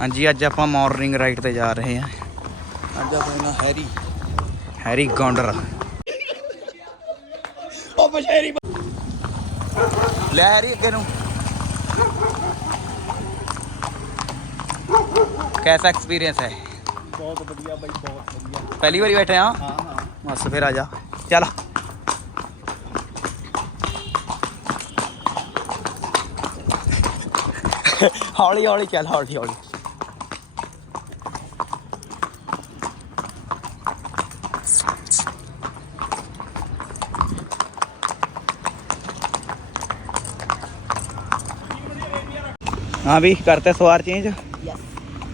ਹਾਂਜੀ ਅੱਜ ਆਪਾਂ ਮਾਰਨਿੰਗ ਰਾਈਡ ਤੇ ਜਾ ਰਹੇ ਹਾਂ। ਅੱਜ ਆਪਣੇ ਨਾਲ ਹੈਰੀ। ਹੈਰੀ ਗੌਂਡਰ ਉਹ ਬਸ਼ੈਰੀ ਲੈ ਹੈਰੀ ਅੱਗੇ ਨੂੰ। ਕੈਸਾ ਐਕਸਪੀਰੀਅੰਸ ਹੈ? ਬਹੁਤ ਵਧੀਆ ਬਾਈ ਬਹੁਤ ਵਧੀਆ। ਪਹਿਲੀ ਵਾਰੀ ਬੈਠੇ ਆ ਹਾਂ ਹਾਂ। ਬਸ ਫਿਰ ਆ ਜਾ। ਚੱਲ। ਹੌਲੀ ਹੌਲੀ ਚੱਲ ਹੌਲੀ ਹੌਲੀ हाँ भी करते सवार चेंज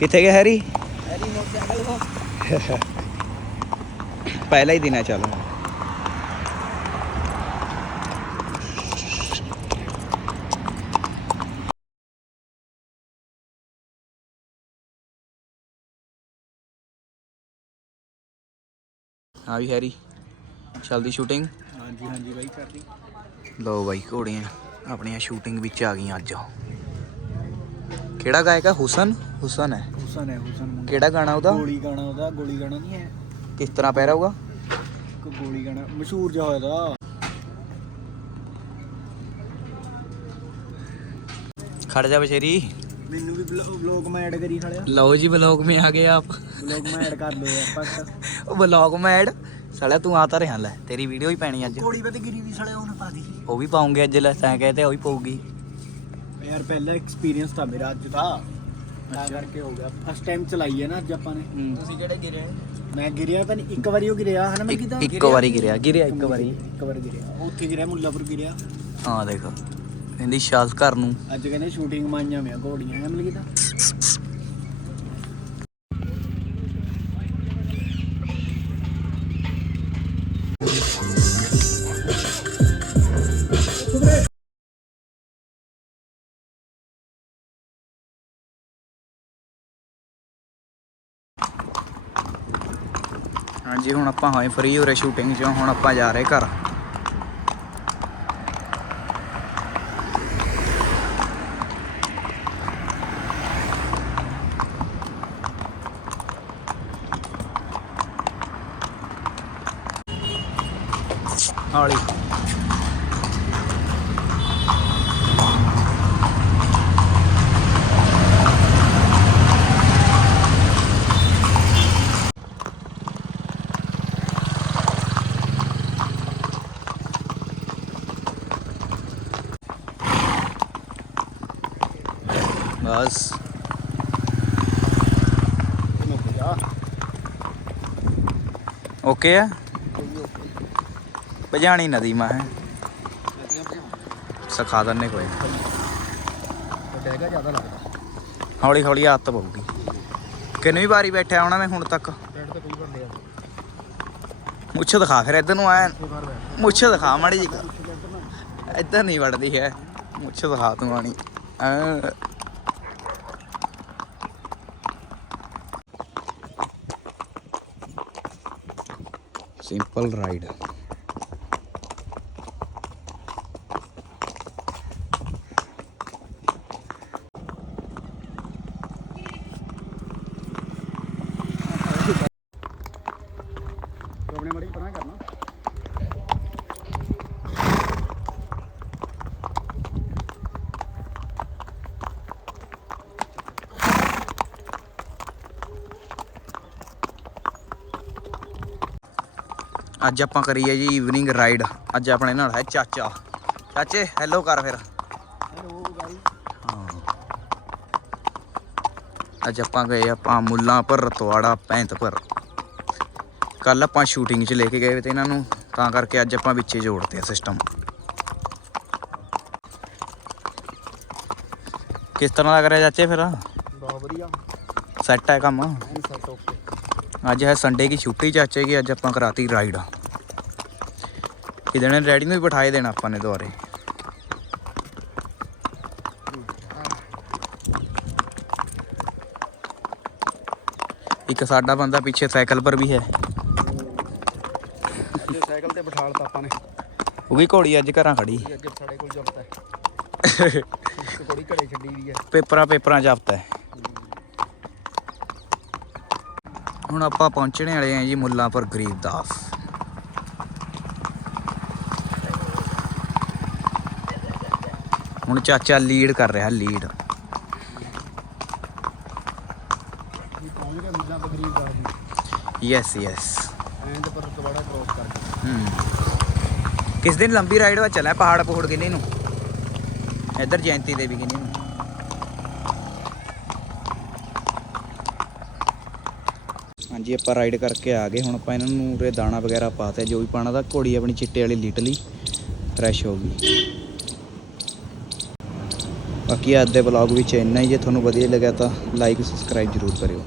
कितने गए हैरी? पहला ही दिन है चलो। हाँ भी हैरी। चलती शूटिंग हाँ जी हाँ जी भाई कर लो भाई घोड़ियाँ। अपनिया शूटिंग बिच आ गई अज ਕਿਹੜਾ ਗਾਇਕ ਹੈ ਹੁਸਨ ਹੁਸਨ ਹੈ ਹੁਸਨ ਹੈ ਹੁਸਨ ਮੁੰਡਾ ਕਿਹੜਾ ਗਾਣਾ ਉਹਦਾ ਗੋਲੀ ਗਾਣਾ ਉਹਦਾ ਗੋਲੀ ਗਾਣਾ ਨਹੀਂ ਹੈ ਕਿਸ ਤਰ੍ਹਾਂ ਪੈ ਰਿਹਾ ਹੋਗਾ ਇੱਕ ਗੋਲੀ ਗਾਣਾ ਮਸ਼ਹੂਰ ਜਿਹਾ ਹੋਇਆ ਦਾ ਖੜ ਜਾ ਬਸ਼ੇਰੀ ਮੈਨੂੰ ਵੀ ਵਲੌਗ ਮੈਂ ਐਡ ਕਰੀ ਖੜਿਆ ਲਓ ਜੀ ਵਲੌਗ ਮੈਂ ਆ ਗਏ ਆਪ ਵਲੌਗ ਮੈਂ ਐਡ ਕਰ ਲਏ ਆਪਾਂ ਉਹ ਵਲੌਗ ਮੈਂ ਐਡ ਸਾਲਿਆ ਤੂੰ ਆ ਤਾਂ ਰਿਹਾ ਲੈ ਤੇਰੀ ਵੀਡੀਓ ਹੀ ਪੈਣੀ ਅੱਜ ਕੋੜੀ ਤੇ ਗਿਰੀ ਵੀ ਸਾਲਿਆ ਉਹਨੇ ਪਾ ਦੀ ਉਹ ਵੀ ਪਾਉਂਗੇ ਅੱਜ ਲੈ ਤੈਂ ਕਹੇ ਤੇ ਉਹ ਹੀ ਪਾਉਗੀ ਯਾਰ ਪਹਿਲਾ ਐਕਸਪੀਰੀਅੰਸ ਤਾਂ ਮੇਰਾ ਅੱਜ ਦਾ। ਤਾਂ ਕਰਕੇ ਹੋ ਗਿਆ। ਫਸਟ ਟਾਈਮ ਚਲਾਈ ਹੈ ਨਾ ਅੱਜ ਆਪਾਂ ਨੇ। ਤੁਸੀਂ ਕਿਹੜੇ ਗਿਰੇ? ਮੈਂ ਗਿਰਿਆ ਤਾਂ ਨਹੀਂ ਇੱਕ ਵਾਰੀ ਉਹ ਗਿਰਿਆ ਹਨਾ ਮੈਂ ਇੱਕ ਕਿਦਾਂ ਇੱਕ ਵਾਰੀ ਗਿਰਿਆ ਗਿਰਿਆ ਇੱਕ ਵਾਰੀ। ਇੱਕ ਵਾਰ ਗਿਰਿਆ। ਉਹ ਉੱਥੇ ਗਿਰਿਆ ਮੁੱਲਾਪੁਰ ਗਿਰਿਆ। ਹਾਂ ਦੇਖ। ਕਹਿੰਦੀ ਸ਼ਾਸ ਘਰ ਨੂੰ। ਅੱਜ ਕਹਿੰਦੇ ਸ਼ੂਟਿੰਗ ਮਾਈਆਂ ਮੇ ਘੋੜੀਆਂ ਐ ਮਤਲਬ ਕਿਦਾਂ ਹਾਂਜੀ ਹੁਣ ਆਪਾਂ ਹੋਏ ਫ੍ਰੀ ਹੋ ਰਹੇ ਸ਼ੂਟਿੰਗ ਚੋਂ ਹੁਣ ਆਪਾਂ ਜਾ ਰਹੇ ਘਰ ਹੌਲੀ ਬਸ ਓਕੇ ਆ? ਭਜਾਣੀ ਨਦੀ ਮਾ ਹੈ ਸਿਖਾ ਦਨੇ ਕੋਈ ਡੈਗਾ ਜ਼ਿਆਦਾ ਲੱਗਦਾ ਹੌਲੀ ਹੌਲੀ ਆਦਤ ਪਊਗੀ। ਕਿੰਨੀ ਵਾਰੀ ਬੈਠਿਆ ਹੋਣਾ ਮੈਂ ਹੁਣ ਤੱਕ? ਮੁੱਛ ਦਿਖਾ ਫਿਰ ਇੱਧਰ ਨੂੰ ਆਇਆ। ਮੁੱਛ ਦਿਖਾ ਮਾੜੀ ਜੀ ਇੱਧਰ ਨਹੀਂ ਵੜਦੀ ਹੈ। ਮੁੱਛ ਦਿਖਾ ਤੂੰ ਆਣੀ। சிம்பிள் ரைடு ਅੱਜ ਆਪਾਂ ਕਰੀਏ ਜੀ ਈਵਨਿੰਗ ਰਾਈਡ ਅੱਜ ਆਪਣੇ ਨਾਲ ਹੈ ਚਾਚਾ ਚਾਚੇ ਹੈਲੋ ਕਰ ਫਿਰ ਹੈਲੋ ਗਾਈ ਹਾਂ ਅੱਜ ਆਪਾਂ ਗਏ ਆਪਾਂ ਮੁੱਲਾਂ ਪਰ ਰਤਵਾੜਾ ਪੈਂਤ ਪਰ ਕੱਲ ਆਪਾਂ ਸ਼ੂਟਿੰਗ 'ਚ ਲੈ ਕੇ ਗਏ ਤੇ ਇਹਨਾਂ ਨੂੰ ਤਾਂ ਕਰਕੇ ਅੱਜ ਆਪਾਂ ਵਿੱਚੇ ਜੋੜਤੇ ਆ ਸਿਸਟਮ ਕਿਸ ਤਰ੍ਹਾਂ ਲੱਗ ਰਿਹਾ ਚਾਚੇ ਫਿਰ ਬਹੁਤ ਵਧੀਆ ਸੈੱਟ ਹੈ ਕੰਮ ਐਨ ਸੈਟ ਓਕੇ ਅੱਜ ਹੈ ਸੰਡੇ ਦੀ ਛੁੱਟੀ ਚਾਚੇ ਕੀ ਅੱਜ ਆਪਾਂ ਕਰਾਤੀ ਰਾਈਡ ਕਿਦਣ ਰੈਡੀ ਨੂੰ ਵੀ ਬਿਠਾਏ ਦੇਣਾ ਆਪਾਂ ਨੇ ਦੁਆਰੇ ਇੱਕ ਸਾਡਾ ਬੰਦਾ ਪਿੱਛੇ ਸਾਈਕਲ ਪਰ ਵੀ ਹੈ ਤੇ ਸਾਈਕਲ ਤੇ ਬਿਠਾ ਲਤਾ ਆਪਾਂ ਨੇ ਉਹ ਵੀ ਘੋੜੀ ਅੱਜ ਘਰਾਂ ਖੜੀ ਇਹ ਅੱਗੇ ਸਾਡੇ ਕੋਲ ਜੁੜਦਾ ਹੈ ਇੱਕ ਥੋੜੀ ਘੜੇ ਛੱਡੀ ਵੀ ਹੈ ਪੇਪਰਾਂ ਪੇਪਰਾਂ ਜਾਪਤਾ ਹੈ ਹੁਣ ਆਪਾਂ ਪਹੁੰਚਣੇ ਵਾਲੇ ਆ ਜੀ ਮੁੱਲਾਂਪੁਰ ਗਰੀਬ ਦਾਸ ਹੁਣ ਚਾਚਾ ਲੀਡ ਕਰ ਰਿਹਾ, ਲੀਡ। ਯੈਸ ਯੈਸ ਐਂਡ ਪਰ ਤਵਾੜਾ ਕ੍ਰੋਸ ਕਰਕੇ ਹੂੰ। ਕਿਸ ਦਿਨ ਲੰਬੀ ਰਾਈਡ ਵਾ ਚੱਲਿਆ? ਪਹਾੜ ਪਹਾੜ ਕਿਨੇ ਨੂੰ? ਇੱਧਰ ਜੈਂਤੀ ਦੇਵੀ ਕਿਨੇ ਨੂੰ? ਹਾਂਜੀ, ਆਪਾਂ ਰਾਈਡ ਕਰਕੇ ਆ ਗਏ। ਹੁਣ ਆਪਾਂ ਇਹਨਾਂ ਨੂੰ ਉਰੇ ਦਾਣਾ ਵਗੈਰਾ ਪਾਤੇ ਜੋ ਵੀ ਪਾਣਾ ਦਾ ਘੋੜੀ ਆਪਣੀ ਚਿੱਟੇ ਵਾਲੀ ਲਿਟਲੀ ਫਰੈਸ਼ ਹੋ ਗਈ ਬਾਕੀ ਅੱਜ ਦੇ ਵਲੌਗ ਵਿੱਚ ਇੰਨਾ ਹੀ। ਜੇ ਤੁਹਾਨੂੰ ਵਧੀਆ ਲੱਗਿਆ ਤਾਂ ਲਾਈਕ ਸਬਸਕ੍ਰਾਈਬ ਜ਼ਰੂਰ ਕਰਿਓ।